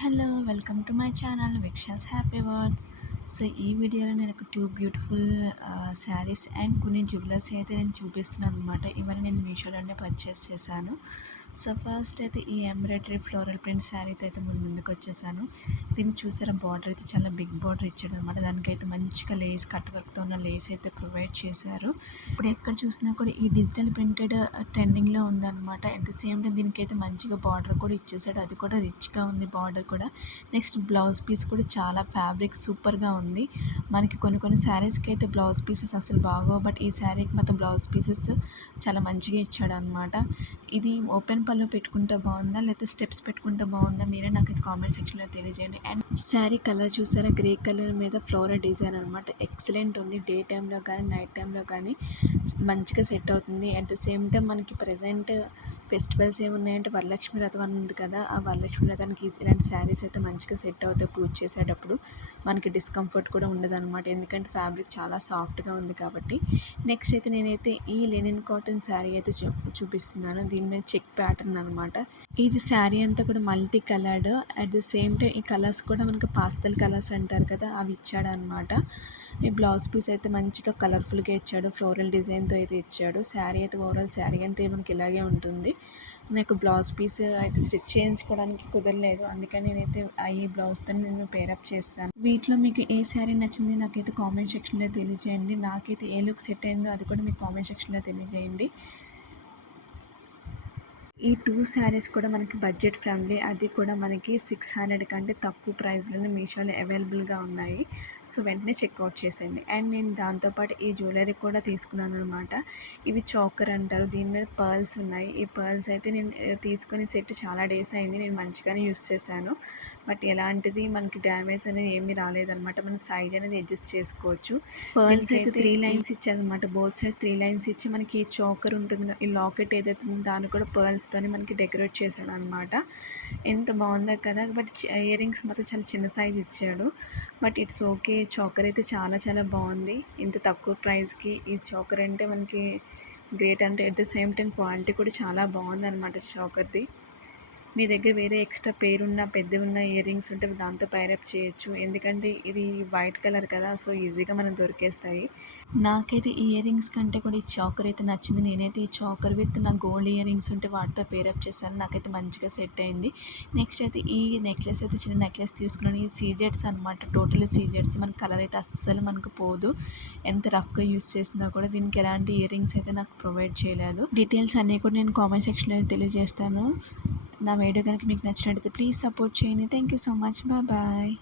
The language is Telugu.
Hello welcome to my channel విక్షాస్ హ్యాపీ వరల్డ్. సో ఈ వీడియోలో నేను ఒక టూ బ్యూటిఫుల్ శారీస్ అండ్ కొన్ని జ్యువెలర్స్ అయితే నేను చూపిస్తున్నాను అనమాట. ఇవన్నీ నేను మీషోలోనే పర్చేస్ చేశాను. సో ఫస్ట్ అయితే ఈ ఎంబ్రాయిడరీ ఫ్లోరల్ ప్రింట్ శారీతో అయితే ముందుకు వచ్చేసాను. దీన్ని చూసారా, బార్డర్ అయితే చాలా బిగ్ బార్డర్ ఇచ్చాడు అనమాట. దానికైతే మంచిగా లేస్ కట్ వర్క్తో ఉన్న లేస్ అయితే ప్రొవైడ్ చేశారు. ఇప్పుడు ఎక్కడ చూసినా కూడా ఈ డిజిటల్ ప్రింటెడ్ ట్రెండింగ్లో ఉందన్నమాట. అట్ ది సేమ్ టైం దీనికైతే మంచిగా బార్డర్ కూడా ఇచ్చేసాడు. అది కూడా రిచ్గా ఉంది బార్డర్ కూడా. నెక్స్ట్ బ్లౌజ్ పీస్ కూడా చాలా ఫ్యాబ్రిక్ సూపర్గా ఉంది. మనకి కొన్ని శారీస్కి అయితే బ్లౌజ్ పీసెస్ అసలు బాగోవు, బట్ ఈ శారీకి మాత్రం బ్లౌజ్ పీసెస్ చాలా మంచిగా ఇచ్చాడు అనమాట. ఇది ఓపెన్ పళ్ళు పెట్టుకుంటే బాగుందా లేకపోతే స్టెప్స్ పెట్టుకుంటే బాగుందా, మీరే నాకు ఇది కామెంట్ సెక్షన్లో తెలియజేయండి. అండ్ శారీ కలర్ చూసారా, గ్రే కలర్ మీద ఫ్లోరల్ డిజైన్ అనమాట. ఎక్సలెంట్ ఉంది. డే టైంలో కానీ నైట్ టైంలో కానీ మంచిగా సెట్ అవుతుంది. అట్ ద సేమ్ టైం మనకి ప్రజెంట్ ఫెస్టివల్స్ ఏమున్నాయంటే వరలక్ష్మి వ్రతం అని ఉంది కదా, ఆ వరలక్ష్మి వ్రతానికి ఇలాంటి శారీస్ అయితే మంచిగా సెట్ అవుతాయి. పూజ చేసేటప్పుడు మనకి డిస్కంఫర్ట్ కూడా ఉండదన్నమాట, ఎందుకంటే ఫ్యాబ్రిక్ చాలా సాఫ్ట్గా ఉంది కాబట్టి. నెక్స్ట్ అయితే నేనైతే ఈ లెనిన్ కాటన్ శారీ అయితే చూపిస్తున్నాను. దీని మీద చెక్ ప్యాటర్న్ అనమాట. ఇది శారీ అంతా కూడా multi coloured. At the same time ఈ కలర్స్ కూడా మనకి పాస్టల్ కలర్స్ అంటారు కదా, అవి ఇచ్చాడు అనమాట. ఈ బ్లౌజ్ పీస్ అయితే మంచిగా కలర్ఫుల్గా ఇచ్చాడు, ఫ్లోరల్ డిజైన్తో అయితే ఇచ్చాడు. శారీ అయితే ఓవరాల్ శారీ అంతే మనకి ఇలాగే ఉంటుంది. నాకు బ్లౌజ్ పీస్ అయితే స్టిచ్ చేయించుకోవడానికి కుదరలేదు, అందుకని నేనైతే ఈ బ్లౌజ్తో నేను పేరప్ చేస్తాను. వీటిలో మీకు ఏ శారీ నచ్చింది నాకైతే కామెంట్ సెక్షన్లో తెలియజేయండి. నాకైతే ఏ లుక్ సెట్ అయిందో అది కూడా మీకు కామెంట్ సెక్షన్లో తెలియజేయండి. ఈ టూ శారీస్ కూడా మనకి బడ్జెట్ ఫ్రెండ్లీ, అది కూడా మనకి 600 కంటే తక్కువ ప్రైస్లోనే మీషోలో అవైలబుల్గా ఉన్నాయి. సో వెంటనే చెక్అవుట్ చేసేయండి. అండ్ నేను దాంతోపాటు ఈ జ్యువెలరీ కూడా తీసుకున్నాను అనమాట. ఇవి చోకర్ అంటారు, దీని మీద పర్ల్స్ ఉన్నాయి. ఈ పర్ల్స్ అయితే నేను తీసుకుని సెట్ చాలా డేస్ అయింది, నేను మంచిగానే యూస్ చేశాను. బట్ ఎలాంటిది మనకి డ్యామేజ్ అనేది ఏమీ రాలేదన్నమాట. మన సైజ్ అనేది అడ్జస్ట్ చేసుకోవచ్చు. పర్ల్స్ అయితే 3 లైన్స్ ఇచ్చారనమాట. బోత్ సైడ్ 3 లైన్స్ ఇచ్చి మనకి చోకర్ ఉంటుంది, ఈ లాకెట్ ఏదైతే ఉందో దాన్ని కూడా పర్ల్స్తో మనకి డెకరేట్ చేశాడు అనమాట. ఎంత బాగుందో కదా. బట్ ఇయర్ రింగ్స్ మాత్రం చాలా చిన్న సైజ్ ఇచ్చాడు. But it's okay. చోకర్ అయితే చాలా బాగుంది. ఇంత తక్కువ ప్రైస్కి ఈ చోకర్ అంటే మనకి గ్రేట్. అంటే at the same time quality కూడా చాలా బాగుంది అనమాట చోకర్ది. మీ దగ్గర వేరే ఎక్స్ట్రా పేరున్న పెద్దవి ఉన్న ఇయర్ రింగ్స్ ఉంటే దాంతో పైరప్ చేయొచ్చు, ఎందుకంటే ఇది వైట్ కలర్ కదా, సో ఈజీగా మనం దొరికేస్తాయి. నాకైతే ఈ ఇయర్ రింగ్స్ కంటే కూడా ఈ చాకర్ అయితే నచ్చింది. నేనైతే ఈ చాకర్ విత్ నా గోల్డ్ ఇయర్ రింగ్స్ ఉంటే వాటితో పేరప్ చేశాను. నాకైతే మంచిగా సెట్ అయింది. నెక్స్ట్ అయితే ఈ నెక్లెస్ అయితే చిన్న నెక్లెస్ తీసుకున్నాను. ఈ సీజెట్స్ అనమాట, టోటల్ సీజెట్స్. మన కలర్ అయితే అస్సలు మనకు పోదు, ఎంత రఫ్గా యూస్ చేసినా కూడా. దీనికి ఎలాంటి ఇయర్ రింగ్స్ అయితే నాకు ప్రొవైడ్ చేయలేదు. డీటెయిల్స్ అన్నీ కూడా నేను కామెంట్ సెక్షన్లో తెలియజేస్తాను. నా వీడియో కనుక మీకు నచ్చినట్లయితే ప్లీజ్ సపోర్ట్ చేయండి. Thank you so much. Bye.